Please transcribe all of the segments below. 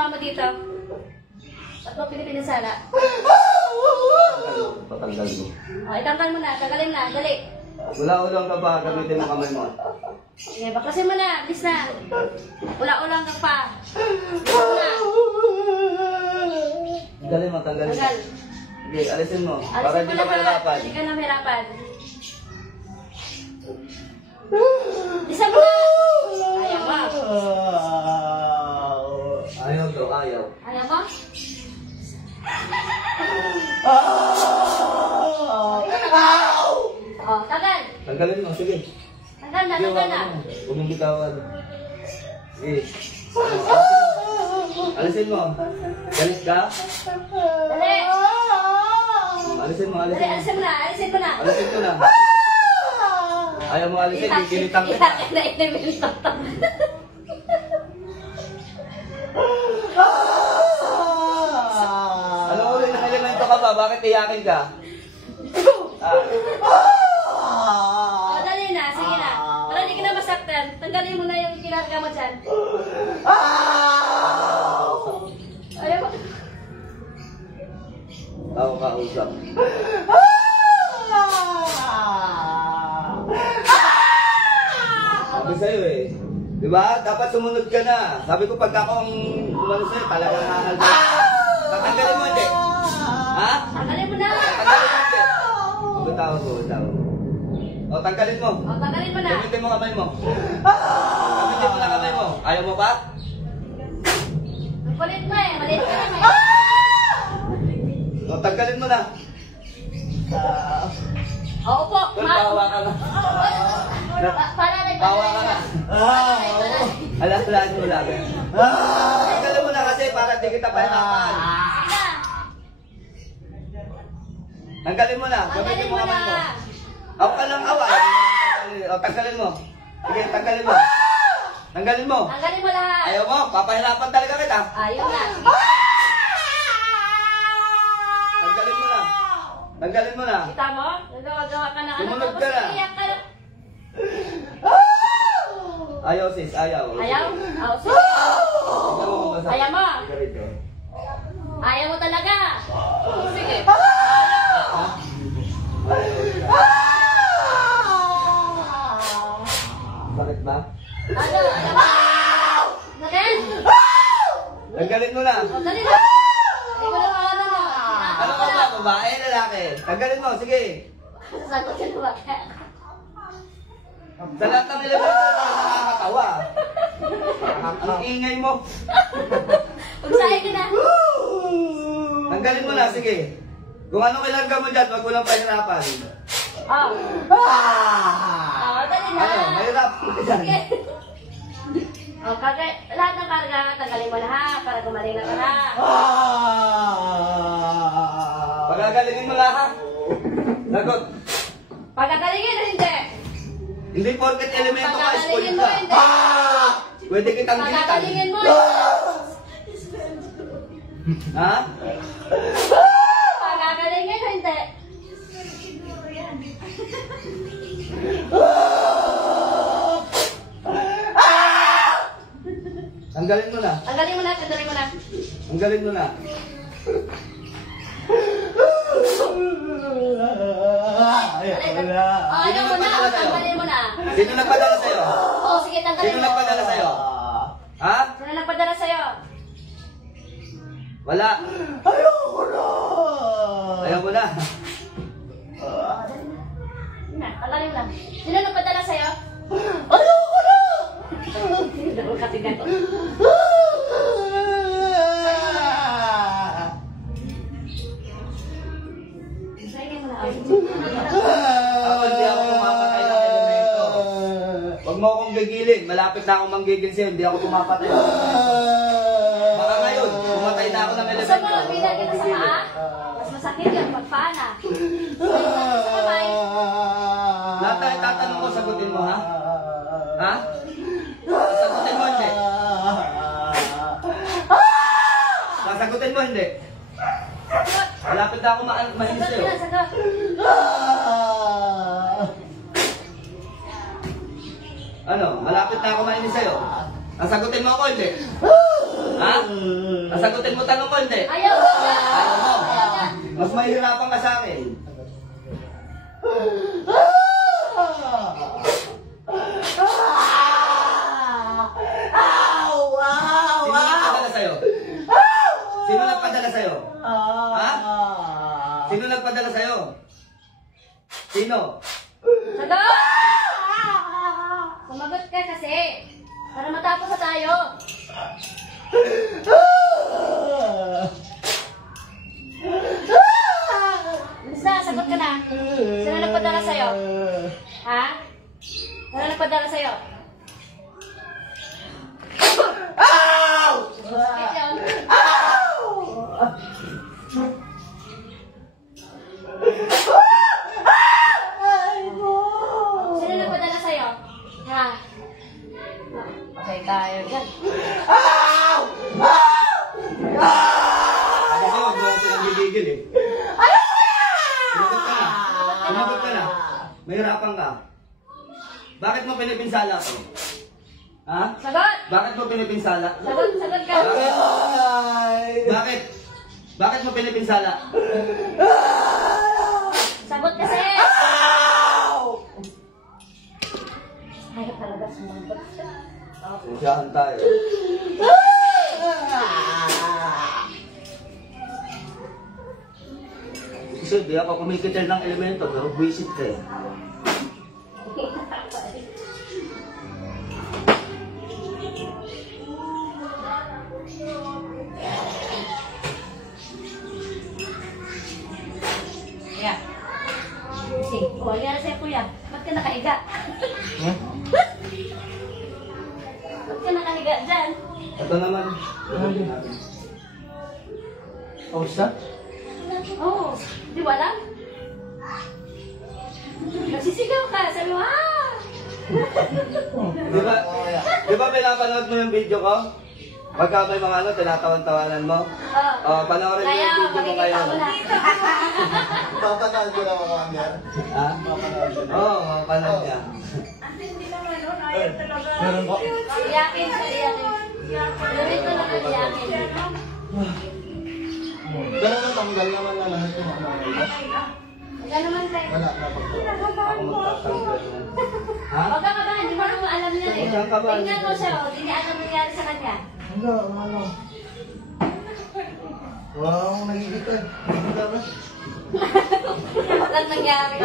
ginawa mo dito? Ba't mo pinipilit sana? Patanggal mo. O, itanggal mo na. Tanggalin na. Dali. Ula-ulang ka ba? Gamitin mo kamay mo. Sige, baklasin mo na. Bis na. Ula-ulang ka pa. Bis mo na. Tanggalin mo, tanggalin mo. Tanggal. Sige, alisin mo. Para Alisin hindi mo ka lahat. mahirapan. Hindi ka na mahirapan. Bisa mo na. Ayaw mo. Ayaw to, ayaw. Ayaw mo? O, tanggal. Tanggalin mo, sige. Tanggal na, Sige, tanggal na. wala mo. Huwag mong bitawan. Sige. Alisin mo. Galis ka? Dali. Alisin mo, Dali, alisin mo. alisin mo na. Alisin mo na. Alisin ko na. Ayaw mo alisin, gigilitan kita. Iyakin na inimilito to. Ano rin ang elemento ka ba? Bakit iyakin ka? O, dali na. Sige na. Para hindi ka na masaktan. Tanggalin mo na yung kinarga mo dyan. Ayaw mo. Ako kausap. Sabi sa'yo eh. Diba? Dapat sumunod ka na. Sabi ko pag ako ang umano sa'yo, talagang hahalda. Tatanggalin mo hindi. Ha? Tanggalin mo na. Tanggalin mo hindi. Bitaw ko, bitaw. O, tanggalin mo. O, tanggalin mo na. Gamitin mo kamay mo. Gamitin mo na kamay mo. Ayaw mo ba? Ang kulit mo eh. Maliit ka naman. O, tanggalin mo na. O, upo. Tol, bawa ka na. Palalay, Bawa ka na. Alam mo lang. Tanggalin mo na kasi para di kita pahirapan. Tanggalin mo na. Gamitin Tanggalin mo mo kamay mo. na. Ako ka lang awa. O, tanggalin mo. Sige, tanggalin mo. Tanggalin mo. Tanggalin mo lahat. Ayaw mo, papahirapan talaga kita. Ayaw na. Tanggalin mo na. Tanggalin mo na. Kita mo? Nagawa-gawa ka na. Sumunod ka na. Iiyak ka na. Ayaw sis, ayaw. Ayaw? Ayaw, sis. Ayaw mo? Ayaw mo talaga. Sige. Bakit ba? Ano? Ayaw mo? Bakit? Tanggalin mo na. O, dali na. Hindi ko na makala na. Ano ka ba? Babae, lalaki? Tanggalin mo, sige. Sagutin mo ba? Sa lahat ng elemento, nakakatawa. Ang ingay mo. Ugsaya ka na. Tanggalin mo na, sige. Kung ano kailangan mo dyan, wag mo lang pahirapan. Oh. Dali na. Ano, mahirap. Sige. O, lahat ng karga, tanggalin mo na ha, para gumaling na ka na. Pagagalingin mo lahat. Lagot. Pagkatalingin o hindi? Hindi porket elemento ka, spoil Pagkatalingin mo ka. o hindi? Pwede kitang gilitan. Pagkatalingin mo. Ha? Pagkatalingin o hindi? Tanggalin mo na. Tanggalin mo na, tanggalin mo na. Tanggalin mo na. Ayaw mo na, tanggalin mo na. Sino nagpadala sa'yo? O, sige, tanggalin Sino mo. nagpadala sa'yo? Ha? Sino nagpadala sa'yo? Wala. Ayoko na! Ayaw mo na. Yun na, tanggalin mo na. Sino nagpadala sa'yo? Ayoko na! Sino daw katigan ko? Sige mo na. Ako hindi ako pumapatay ng elemento. Huwag mo akong gigilin. Malapit na akong manggigil sa'yo. Hindi ako pumapatay ng elemento. Baka ngayon, pumatay na ako ng Gusto mo, elemento. bilang kita sa paa? Mas masakit yun, pagpana. Sa kamay. Lahat tayo tatanong ko, sagutin mo ha? Ha? Sagutin mo hindi? Sasagutin mo hindi? Malapit na ako mahinis Sagot sa'yo. na, sagot. Ano? Malapit na ako mainis sa'yo. Sasagutin mo ako hindi? Ha? Nasagutin mo tanong ko, hindi? Ayaw ko na. Ayaw mo. Ayaw na. Mas mahihirapan ka sa akin. Sino nagpadala sa'yo? Sino nagpadala sa'yo? Ha? Sino nagpadala sa'yo? Sino? Sagot! Sumagot ka kasi. Para matapos na tayo. Basta, sagot ka na. Sino nagpadala sa'yo? Ha? Sino nagpadala sa'yo? Sakit yun. Sino nagpadala sa'yo? Ha? Okay tayo dyan. Kasi huwag mo ako pinagigigil eh. Sinagot ka na. Sinagot ka na. Mahirapan ka. Bakit mo pinipinsala ako? Ha? Sagot! Bakit mo pinipinsala? Sagot ka. Bakit? Bakit mo pinipinsala? Sagot kasi. Ayaw talaga sumagot. Sensyahan tayo. Kasi di ako kumikitil ng elemento, pero buwisit ka eh. Kuya. Sige, kuya na sa'yo kuya. Ba't ka nakahiga? Ba't ka nakahiga dyan? Ito naman. Kamusta? Oo. Di ba lang? Nagsisigaw ka. Sabi mo, ah! Di ba pinapanood mo yung video ko? Pagka may mga ano, tinatawan-tawanan mo? Panoorin mo Kaya, yung video mo makikita ngayon. mo na. Papanood ko lang ako ang yan. Ha? Oo, mapanood niya. Meron ko. Iyakin siya, iyakin. Gawin ko lang ang iyakin. Pero natanggal naman na lahat yung ano. Wala naman tayo. Wala na pag Ako magtatanggal na. Ha? Huwag ka kabahan, hindi mo naman alam yan eh. Huwag kang kabahan. Tingnan mo siya, hindi niya alam nangyari sa kanya. Hindi, ano. Wala akong nakikita. Hindi ka ba? Walang nangyari.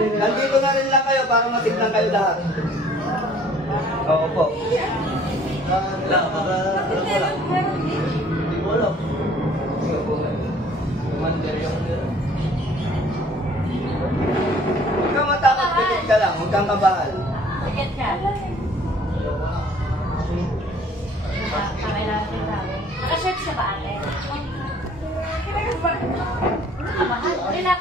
Nandito na rin lang kayo para matignan kayo lahat. Oo po. Wala, baka alam mo lang. Hindi mo alam. Sige po. Commander yung huwag kang matakot, pikit ka lang. Huwag kang kabahal. Sikit ka. Pakailangan din tao. Naka-shirt siya ba ate? Mahal. Relax.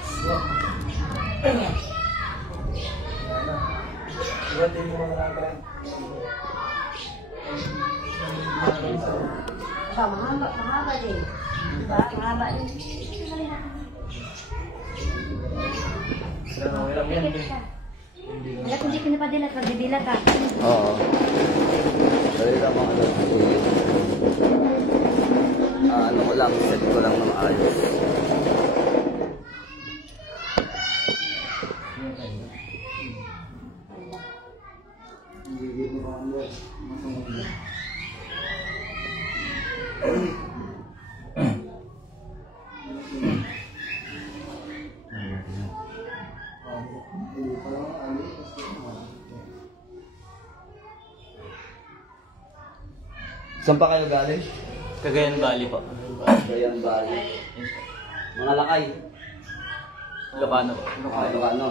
Iwatin mo mga nakakaya. Mahaba din. Diba? Mahaba din. Sikit ka. Hanggat hindi pinapadilat, magdidilat ka. Oo. Dali lang mga ano ko lang, set ko lang ng ayos. Saan pa kayo galing? Cagayan Valley po. Cagayan Valley. Mga lakay. Ilocano po. Ilocano.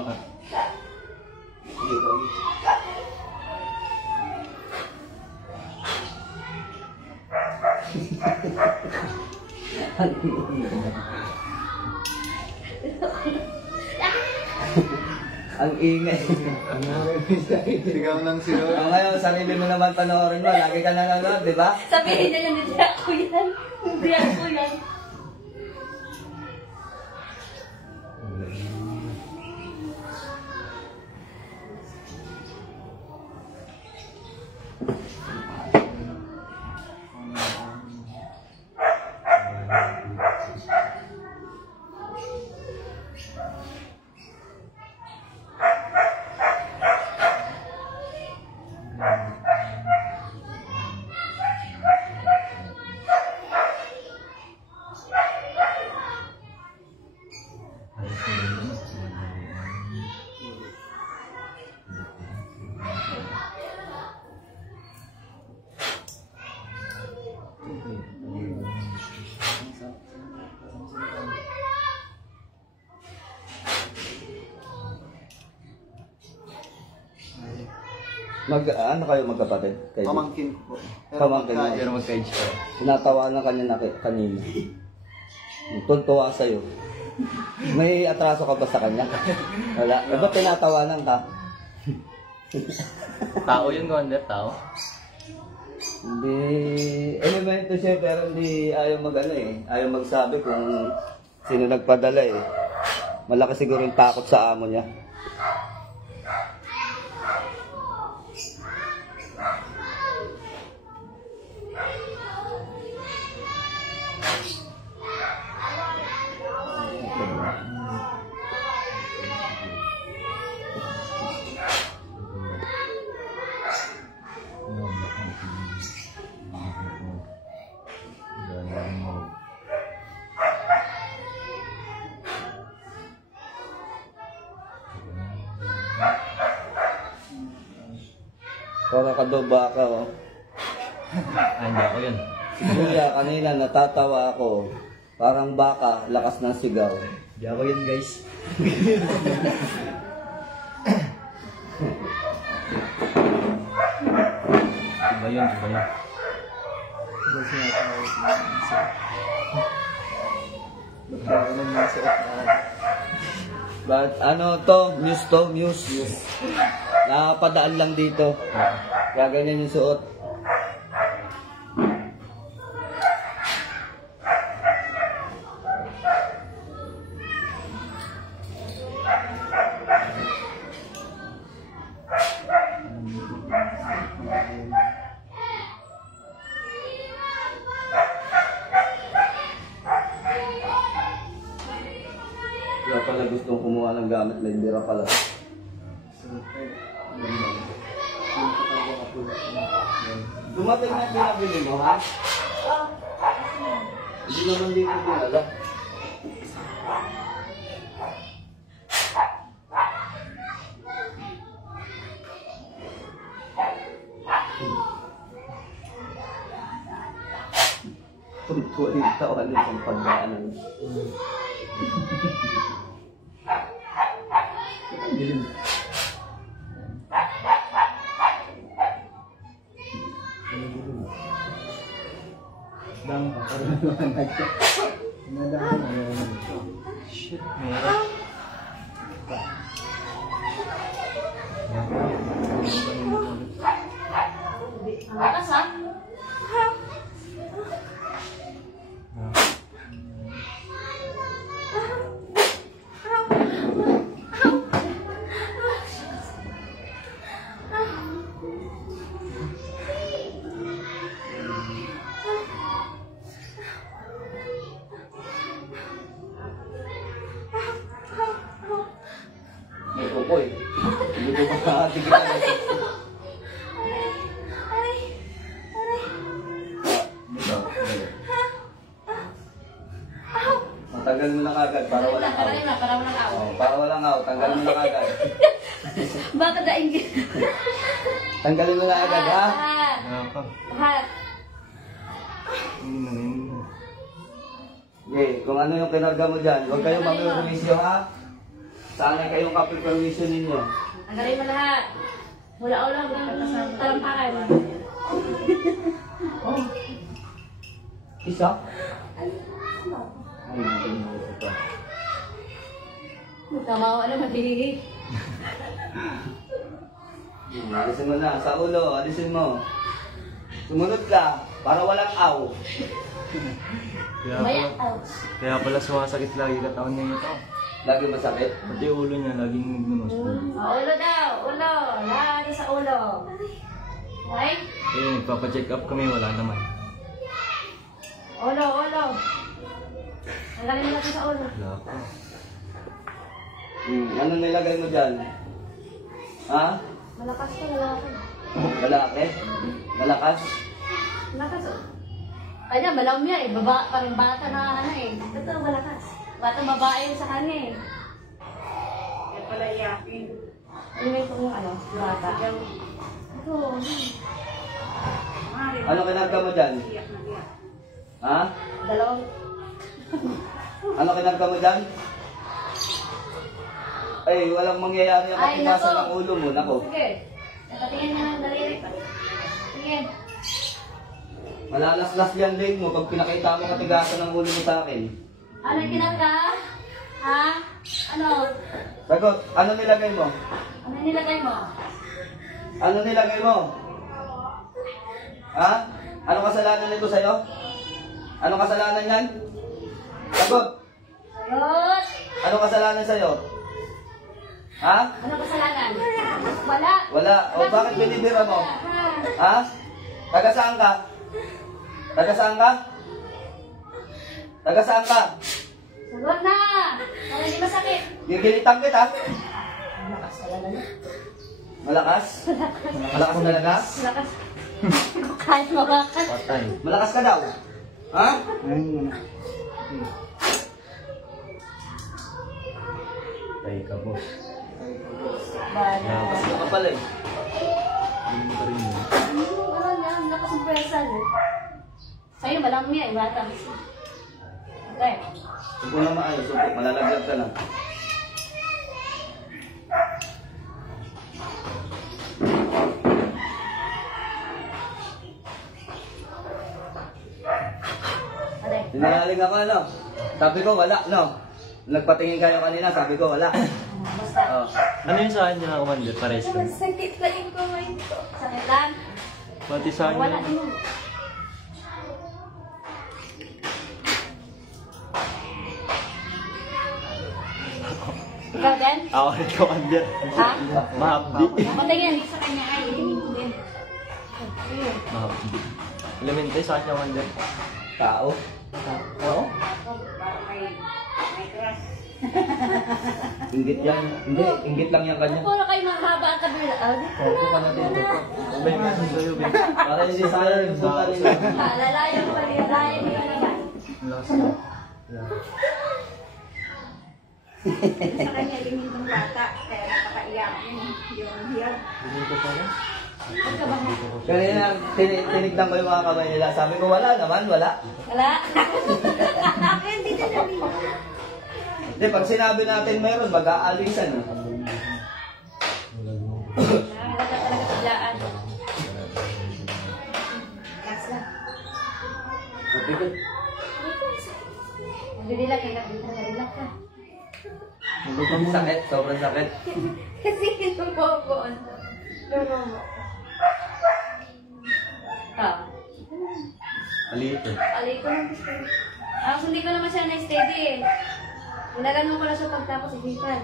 Dito. Ang ingay. Sigaw ng sigaw. Ngayon, sarili mo naman panoorin mo. Lagi ka nanonood, di ba? Sabihin niya yun, hindi ako yan. Hindi ako yan. Ano kayo magkapatid? Kayo? Pamangkin ko po. Pamangkin mo. Pero magka-age ka. Sinatawanan ka niya kanina. Tuntua sa'yo. May atraso ka ba sa kanya? Wala. Ba't tinatawanan ka? Tao yun, Wonder, tao. Hindi, elemento siya pero hindi ayaw mag-ano eh. Ayaw magsabi kung sino nagpadala eh. Malaki siguro yung takot sa amo niya. Para kadoba ka oh. Hindi ako yun. Kuya, kanina natatawa ako. Parang baka, lakas ng sigaw. Hindi ako yun, guys. Iba yun, iba yun. But ano to? Muse. Nakapadaan lang dito. Kaya ganyan yung suot. Kaya pala gustong kumuha ng gamit, lendera pala. Dumating na yung pinabili mo, ha? Hindi naman dito dinala. Tuntua yung tawanan ng pagdaanan. Shit, meron. Atas ha? May kukoy. Hindi ko makakatigil. Tanggal mo na kagad para walang aw. Para walang aw. Oh, para walang aw, tanggal mo na kagad. Bakit daingin? Tanggalin mo na agad, ha? Lahat. Okay, kung ano yung kinarga mo dyan, huwag kayong mag-permisyo, ha? Sana kayong kapil-permisyo ninyo. Tanggalin mo lahat. Mula-ula hanggang talampakan. Isa? Ay, natin mo ito. Tama ko naman eh. Alisin mo na, sa ulo, alisin mo. Sumunod ka, para walang aw. Kaya pala sumasakit lagi katawan niya ito. Lagi masakit. Pati ulo niya, laging nagnunos. Ulo daw, ulo. Lahat sa ulo. Okay? Eh, nagpapacheck up kami, wala naman. Ulo. Tanggalin mo natin sa ulo. Wala pa. Ano nilagay mo dyan? Ha? Malakas ka, lalaki. Malaki? Malakas? Malakas oh. Kanya, malam niya eh. Parang bata na ano eh. Ito, malakas. Batang babae yung sa kanya eh. Kaya pala iyakin. Ano yung itong ano, bata? Ito. Ano kinarga mo dyan? Iyak na iyak. Ha? Dalawang. Ano kinarga mo dyan? Ay, walang mangyayari ang Ay, katigasan nako. ng ulo mo. Nako. Sige. Nakatingin niya ng daliri pa. Tingin. Malalaslas yan din mo pag pinakita mo katigasan ng ulo mo sa akin. Ano yung kinaka? Ha? Ano? Sagot, ano nilagay mo? Ano yung nilagay mo? Ano nilagay mo? Ha? Ano kasalanan nito sa'yo? Ano kasalanan yan? Sagot, Sagot! ano kasalanan sa'yo? Ha? Ano kasalanan? Wala. Wala. O bakit binibira mo? Ha? Ha? Taga saan ka? Taga saan ka? Taga saan ka? Sagot na! Para hindi masakit. Gigilitan kita. Malakas talaga niya. Malakas? Malakas talaga? Malakas. Kahit mabakas. Patay. Malakas ka daw. Ha? Patay ka, boss. Bala. Ano ka pala eh? Hindi mo pa rin yun. Ano na, lakas ng pwersa. Sa'yo, malami eh, bata. Okay. Huwag mo na maayos. Okay, malalaglag ka lang. Aday. Dinaling ako ano? Sabi ko wala, no? Nagpatingin kayo kanina, sabi ko wala. Basta. Oh. Ano yun sa akin nila, Commander? Pares ka. Sakit lang yung kamay ko. Sakit lang. Pati sa akin Wala yun. din yun. Ikaw din? Ako rin, Commander. Ha? Mahapdi. Patingin. Sa kanya ay, hindi din. Ayun. Mahapdi. Elementary sa akin, Commander. Tao. Oo? Para may crush. Inggit yan. Hindi, inggit lang yan kanya. Puro kayo mahaba ang kabila. Ah, dito Opo ka na dito. May meron sa'yo, Ben. Para hindi sayang yung buka nila. Ah, lalayo pa rin. Lalayo din naman. Last na. Yeah. Sa kanya, yung itong bata. Kaya napakaiyak yun. Yung hiyag. Hindi ko pa lang. Kanina, tinignan ko yung mga kamay nila. Sabi ko wala naman, wala. Wala. Hindi na namin. Hindi, pag sinabi natin meron, mag-aalisan. Wala ka talaga biglaan. Gas lang. Sabi ko, Hindi lang, relax ka. sakit, sobrang sakit. Kasi kinuboboon. Ah. Maliit eh. Alay ko lang gusto. Hindi ko naman siya na-steady eh. Nilagano ko lang siya pagtapos isipan.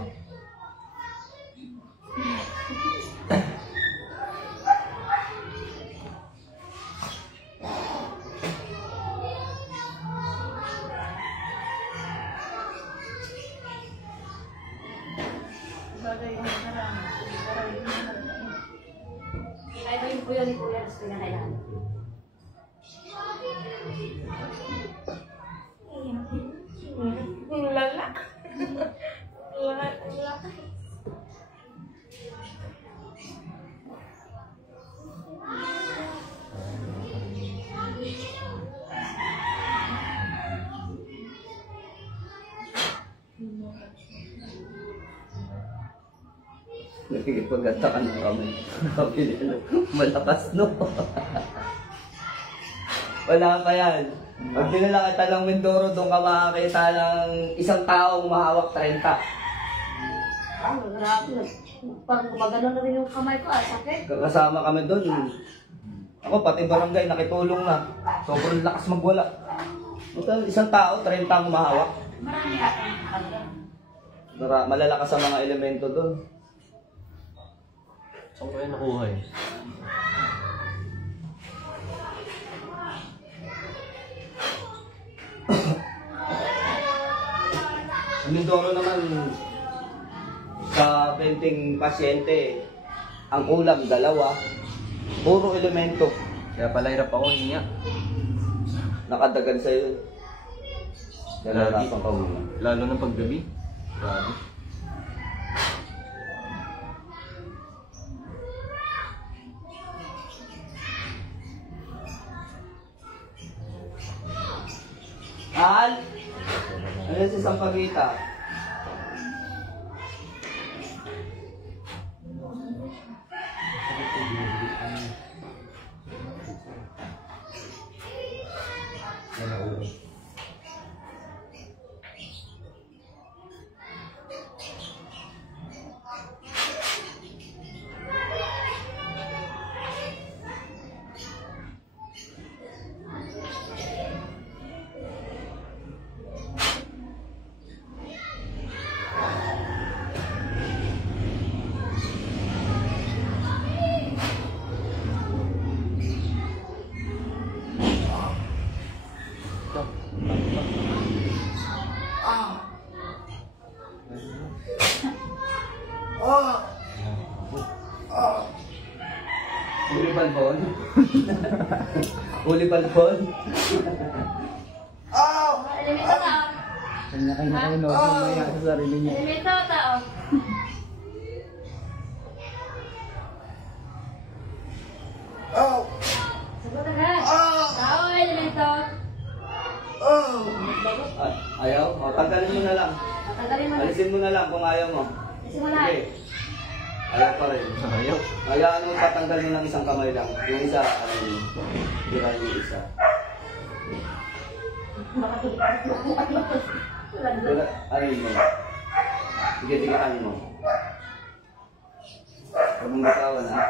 Kaya ito yung kuya ni kuya, gusto pinakailangan. Lala. Lala. Nakikipagatakan ng kamay. Sabi nila, malakas no. Wala pa yan. Pag dinala kita ng Mindoro, doon ka makakita ng isang taong mahawak 30. Ah, grabe. Parang gumagano na rin yung kamay ko, sakit. Kasama kami doon. Ako, pati barangay, nakitulong na. Sobrang lakas magwala. Ito, isang tao, 30 ang mahawak. Marami atang kapag. Malalakas ang mga elemento doon. Saan ko yan nakuha eh? Sa Mindoro naman, sa 20 pasyente, ang kulang 2. Puro elemento. Kaya pala hirap ako hihinga. Nakadagan sa'yo. Naranasan ka muna. Lalo ng paggabi. Grabe. Al? Ano si Sampagita? Uli balbon? Uli balbon? Elemento tao. Kanya-kanya kayo no, mamaya sa sarili niya. Elemento tao. Sagutan na. Tao, elemento. Ayaw? O, tanggalin mo na lang. Tanggalin mo na. Alisin mo na lang kung ayaw mo. Alisin mo na. Sige. Ayaw pa rin. Ayaw. Hayaan mo tatanggal mo ng isang kamay lang. Yung isa, ano yun? Tira yung isa. Tira, ano yun mo? Sige, tigaan mo. Huwag mong bitawan, ha?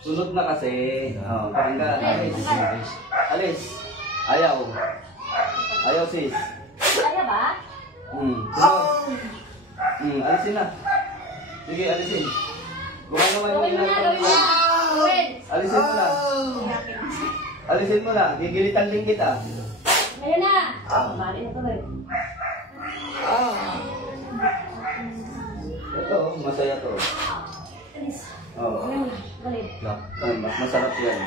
Sunod na kasi. Oo, tanggal. Alis. Alis. Ayaw. Ayaw, sis. Kaya ba? Sunod. Alisin na. Sige, alisin. Gumagawin mo Gawin mo na. na, gawin mo na. Gawin. Alisin mo na. Alisin mo na. Gigilitan din kita. Ngayon na. Bali na tuloy. Ito, masaya to. Alis. Oo. Ngayon, balik. Mas masarap yan.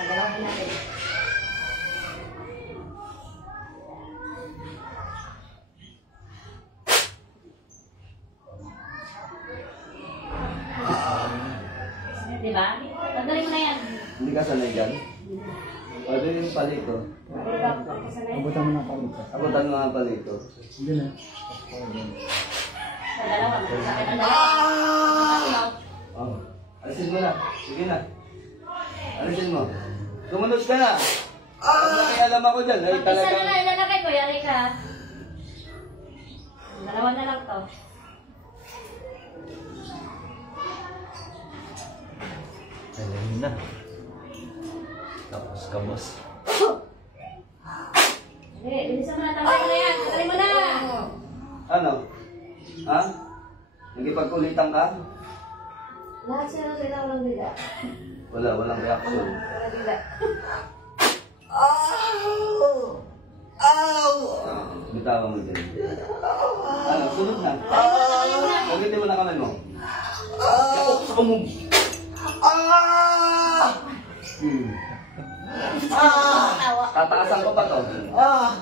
Galawin natin. Diba? Tanggalin mo na yan. Hindi ka sanay dyan? Pwede yung palito. Abutan mo na palito. Abutan mo nga palito. Hindi na. Sa dalawa, masakit ang dalawa. Oh. Alisin mo na. Sige na. Alisin mo. Sumunod ka na. Ang nakialam ako dyan. Ay, Isa talaga. na lang, ilalagay ko. Yari ka. Dalawa na lang to. Alam na. Tapos kabos. Hindi, bilisan mo na. Tanggalin mo na yan. Tanggalin mo na. Ano? Ha? Nagipagkulitan ka? Lahat siya ng sila walang dila. Walang reaction. Walang dila. Bitawan mo din. Ano? Sunod na. Tanggalin mo na. Pagkitin mo na kamay mo. Yakok sa kumong. Tawa. Tataasan ko pa to.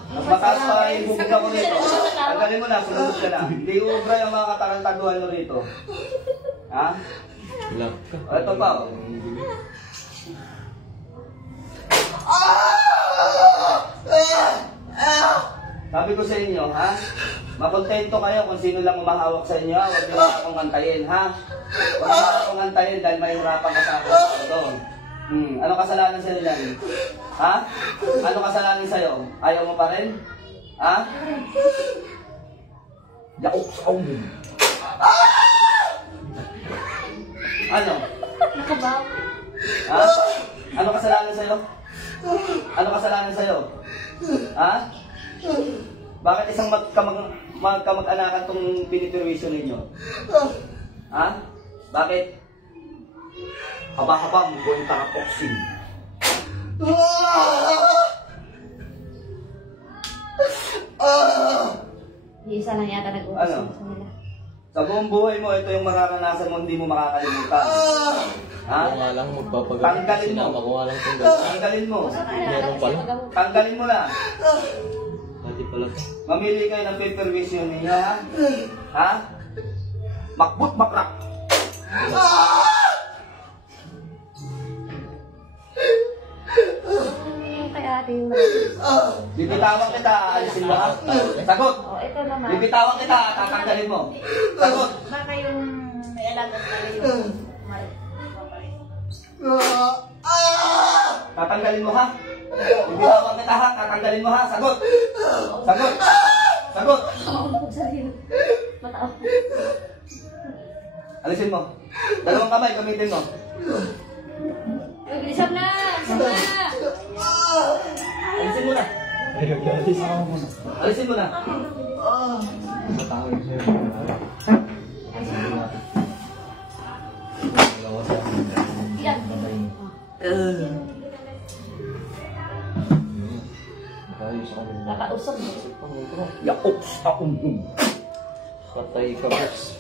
Mas mataas pa yung bubog ako nito. Tanggalin mo na, sunod ka na. Hindi ubra yung mga katarantaduhan mo rito. Ha? Lock ka. O, ito pa. Oh. Sabi ko sa inyo, ha? Makontento kayo kung sino lang umahawak sa inyo. Huwag niyo na akong antayin, ha? Huwag niyo na akong antayin dahil mahirapan ka sa akin. Ito. Ano kasalanan sa'yo dyan? Ha? Ano kasalanan sa'yo? Ayaw mo pa rin? Ha? Yakok sa kumong. Ano? Nakabaw. Ha? Ano kasalanan sa'yo? Ano kasalanan sa'yo? Ha? Bakit isang magkamag-anakan tong piniturisyon ninyo? Ha? Bakit? Haba-haba mo ko yung tarapoksin. Isa lang yata nag-uusap Ano? sa nila. Sa buong buhay mo, ito yung mararanasan mo, hindi mo makakalimutan. Ha? Ako nga lang magpapagamot. Tanggalin mo. Sinama ko nga lang itong gano'n. Tanggalin mo. Meron pala. Tanggalin mo na. Pati pala. Mamili kayo ng paper vision ninyo, ha? Ha? Makbut makrak. Kay ate yung Bibitawan kita, aalisin mo, ha? Sagot. Oh, ito naman. Bibitawan kita, tatanggalin mo. Sagot. Baka yung may alagas pala yung Tatanggalin mo, ha? Bibitawan kita, ha? Tatanggalin mo, ha? Sagot. Sagot. Sagot. Mataas. Alisin mo. Dalawang kamay, gamitin mo. Bilisan na! Bilisan na! Alisin mo na. Alisin mo na. Matawin sa'yo. Yan. Ayos ako. Nakausap mo. Yaops, aum. Patay ka, boss.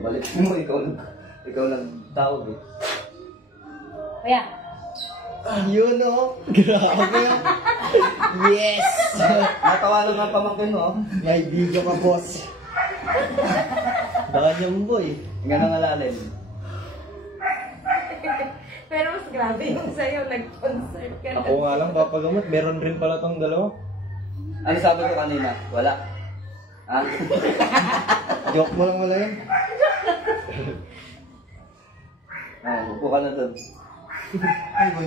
Balik mo, ikaw lang tawag eh. Kaya, Yun o. Grabe. Yes. Natawalan ng pamangkin mo. May video ka, boss. Baka niyang boy. Ganang alalim. Pero mas grabe yung sa'yo, nag-concert ka na. Ako nga lang papagamot. Meron rin pala tong dalawa. Ano sabi ko kanina? Wala. Ha? Joke mo lang wala yun. Upo ka na dun. Ay, boy.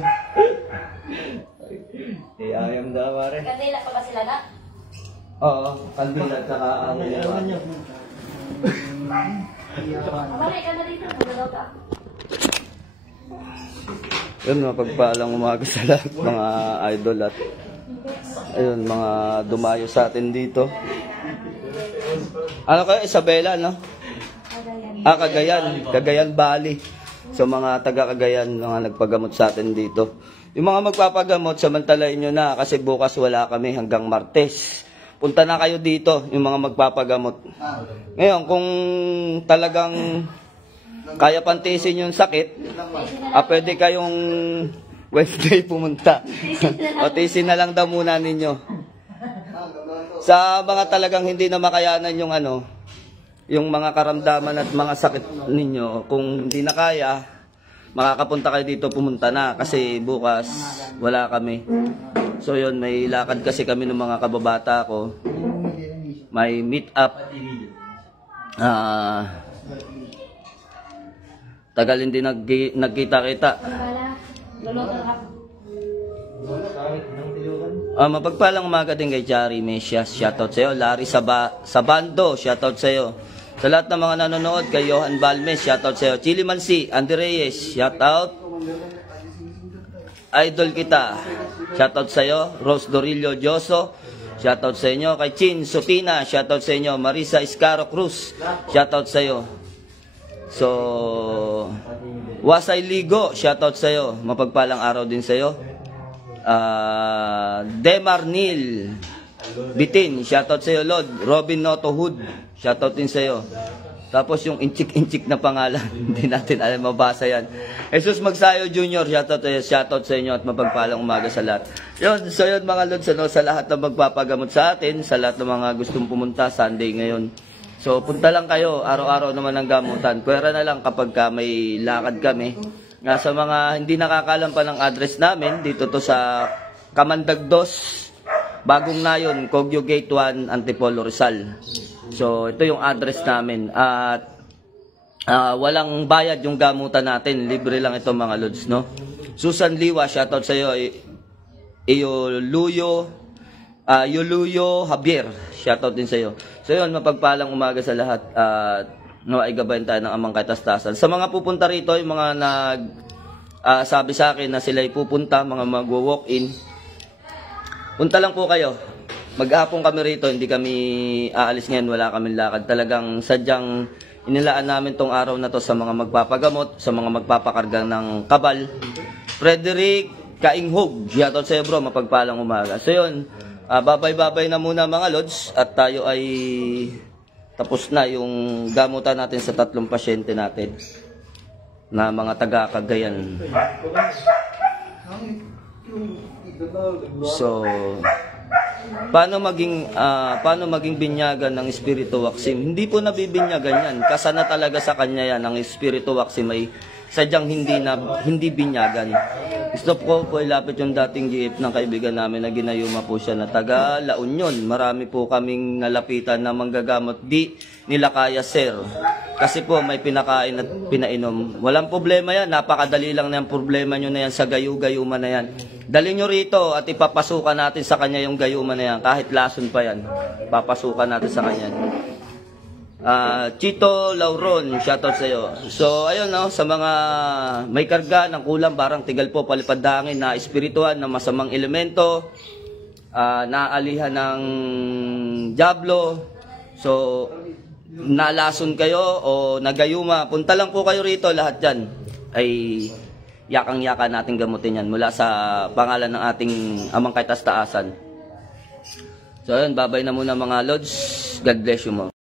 Ayam na, mare. kandila pa ba sila na? Oo, kandila at saka ano Ayawan niyo. Balik ka na dito. Magalaw ka. Yun, mapagpalang umaga sa lahat mga idol at ayun, mga dumayo sa atin dito. Ano kayo, Isabela, no? Ah, Cagayan. Cagayan Valley. So mga taga Cagayan mga nagpagamot sa atin dito. Yung mga magpapagamot, samantalain nyo na kasi bukas wala kami hanggang Martes. Punta na kayo dito, yung mga magpapagamot. Ngayon, kung talagang kaya pantisin yung sakit, pwede kayong Wednesday pumunta. O tisin na lang daw muna ninyo. Sa mga talagang hindi na makayanan yung yung mga karamdaman at mga sakit ninyo, kung hindi na kaya, makakapunta kayo dito, pumunta na kasi bukas wala kami. So yun, may lakad kasi kami ng mga kababata ko. May meet up. Tagal hindi nagkita-kita. Luluto ka. Mapagpalang umaga din kay Jari Mesias, shoutout sa'yo. Larry Sabando, shoutout sa'yo. Sa lahat ng mga nanonood, kay Johan Balmes, shoutout sa'yo. Chili Mansi, Andy Reyes, shoutout. Idol kita, shoutout sa'yo. Rose Dorillo Dioso, shoutout sa inyo. Kay Chin Sotina, shoutout sa inyo. Marisa Iscaro Cruz, shoutout sa'yo. So, Wasay Ligo, shoutout sa'yo. Mapagpalang araw din sa'yo. Demar Neil Bitin, shoutout sa'yo. Lord Robin Noto Hood, shoutout din sa'yo. Tapos yung inchik-inchik na pangalan, hindi natin alam mabasa yan. Jesus Magsayo Jr., shoutout sa inyo at mapagpalang umaga sa lahat. Yun, so yun mga Lods, sa lahat ng magpapagamot sa atin, sa lahat ng mga gustong pumunta, Sunday ngayon. So punta lang kayo, araw-araw naman ang gamutan. Pwera na lang kapag may lakad kami. Sa mga hindi nakakalam pa ng address namin, dito to sa Kamandag 2, Bagong Nayon, Kogyo Gate 1, Antipolo, Rizal. So ito yung address namin. At walang bayad yung gamutan natin, libre lang ito mga Lods, no? Susan Liwa, shoutout sa iyo. Yuluyo Javier, shoutout din sa iyo. So yun, mapagpalang umaga sa lahat. Naway gabayan tayo ng amang katastasan. Sa mga pupunta rito, yung mga sabi sa akin na sila'y pupunta, mga mag-walk-in, punta lang po kayo. Maghapon kami rito, hindi kami aalis ngayon, wala kaming lakad. Talagang sadyang inilaan namin tong araw na to sa mga magpapagamot, sa mga magpapakarga ng kabal. Frederick Kainghog, shoutout sa iyo bro, mapagpalang umaga. So yun, babay-babay na muna mga lods at tayo ay tapos na yung gamutan natin sa 3 pasyente natin na mga taga-Cagayan. So, paano maging binyagan ng Espiritu Waxim? Hindi po nabibinyagan yan. Kasana talaga sa kanya yan. Ang Espiritu Waxim ay sadyang hindi binyagan. Gusto ko po ilapit yung dating GF ng kaibigan namin na ginayuma po siya na taga La Union. Marami po kaming nalapitan na manggagamot. Di nila kaya, sir. Kasi po may pinakain at pinainom. Walang problema yan. Napakadali lang na yung problema nyo na yan sa gayu-gayuma na yan. Dali nyo rito at ipapasukan natin sa kanya yung gayuma na yan. Kahit lason pa yan. Papasukan natin sa kanya. Chito Lauron, shoutout sa iyo. So ayun no, sa mga may karga ng kulang, barang tigal po, palipad hangin na espirituhan na masamang elemento, naalihan ng diablo. So nalason kayo o nagayuma, punta lang po kayo rito, lahat yan ay yakang-yaka natin gamutin yan mula sa pangalan ng ating amang kaitas-taasan. So ayun, babay na muna mga lods. God bless you mo.